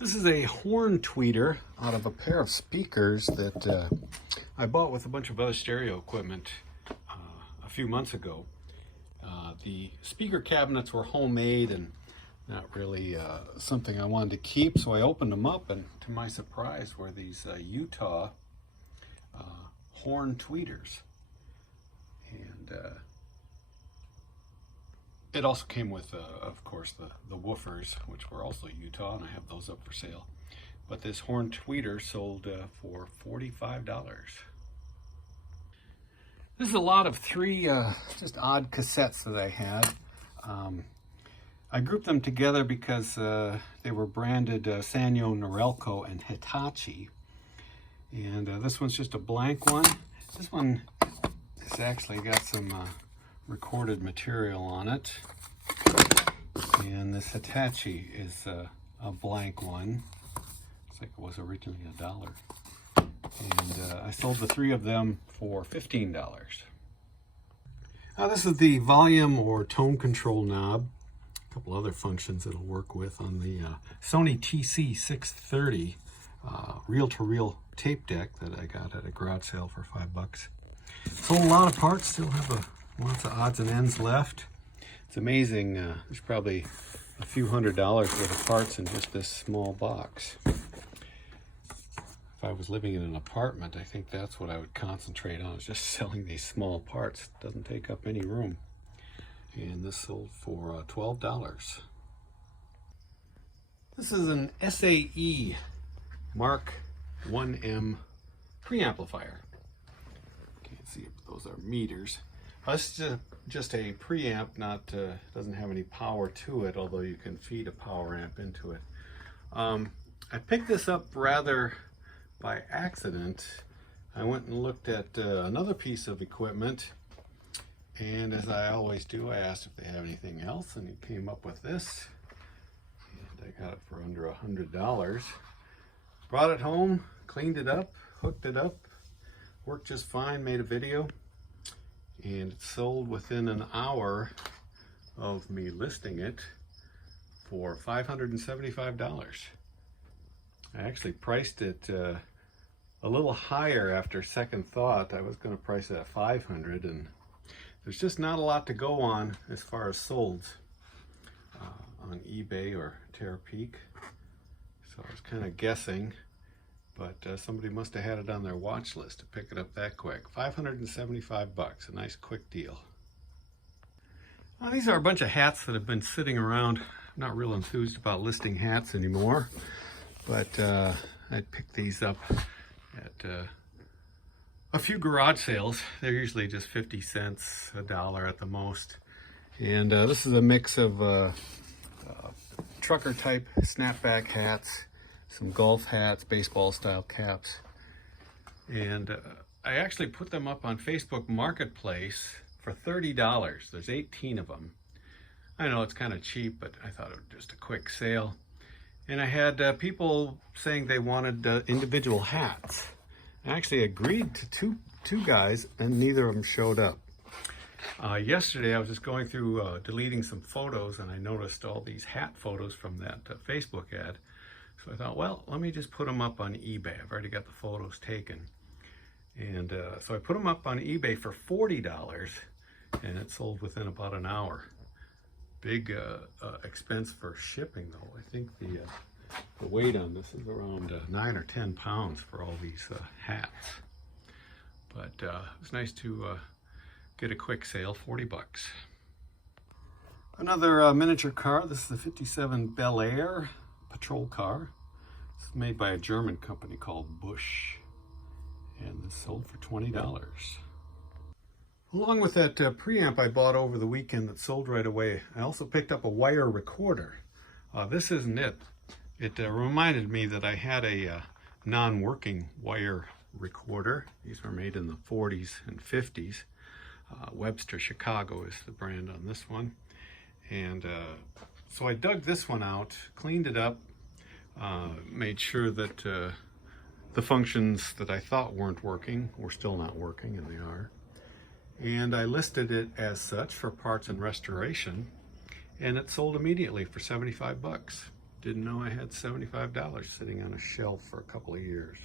This is a horn tweeter out of a pair of speakers that I bought with a bunch of other stereo equipment a few months ago. The speaker cabinets were homemade and not really something I wanted to keep, so I opened them up, and to my surprise were these Utah horn tweeters. And it also came with, of course, the woofers, which were also Utah, and I have those up for sale. But this horn tweeter sold for $45. This is a lot of three just odd cassettes that I had. I grouped them together because they were branded Sanyo, Norelco, and Hitachi. And this one's just a blank one. This one has actually got some recorded material on it. And this Hitachi is a blank one. Looks like it was originally $1. And I sold the three of them for $15. Now this is the volume or tone control knob. A couple other functions it'll work with on the Sony TC630 reel-to-reel tape deck that I got at a garage sale for $5. Sold a lot of parts, still have lots of odds and ends left. It's amazing, there's probably a few $100s worth of parts in just this small box. If I was living in an apartment, I think that's what I would concentrate on, is just selling these small parts. It doesn't take up any room. And this sold for $12. This is an Sae Mark 1M preamplifier. Can't see if those are meters. This is just a preamp, doesn't have any power to it, although you can feed a power amp into it. I picked this up rather by accident. I went and looked at another piece of equipment, and as I always do, I asked if they have anything else, and he came up with this, and I got it for under $100. Brought it home, cleaned it up, hooked it up, worked just fine, made a video, and it sold within an hour of me listing it for $575. I actually priced it a little higher after second thought. I was going to price it at $500, and there's just not a lot to go on as far as sold on eBay or Terapeak. So I was kind of guessing, but somebody must have had it on their watch list to pick it up that quick. $575, a nice quick deal. Well, these are a bunch of hats that have been sitting around. I'm not real enthused about listing hats anymore, but I picked these up at a few garage sales. They're usually just 50 cents, $1 at the most. And this is a mix of trucker type snapback hats, some golf hats, baseball style caps. And I actually put them up on Facebook Marketplace for $30. There's 18 of them. I know it's kind of cheap, but I thought it was just a quick sale. And I had people saying they wanted individual hats. I actually agreed to two guys, and neither of them showed up. Yesterday I was just going through deleting some photos, and I noticed all these hat photos from that Facebook ad. So I thought, well, let me just put them up on eBay. I've already got the photos taken. And so I put them up on eBay for $40, and it sold within about an hour. Big expense for shipping, though. I think the weight on this is around 9 or 10 pounds for all these hats. But it was nice to get a quick sale, $40. Another miniature car. This is the 57 Bel Air Patrol Car. It's made by a German company called Busch, and this sold for $20. Along with that preamp I bought over the weekend that sold right away, I also picked up a wire recorder. This isn't it. It reminded me that I had a non-working wire recorder. These were made in the 40s and 50s. Webster Chicago is the brand on this one. And so I dug this one out, cleaned it up, made sure that the functions that I thought weren't working were still not working, and they are. And I listed it as such for parts and restoration, and it sold immediately for $75. Didn't know I had $75 sitting on a shelf for a couple of years.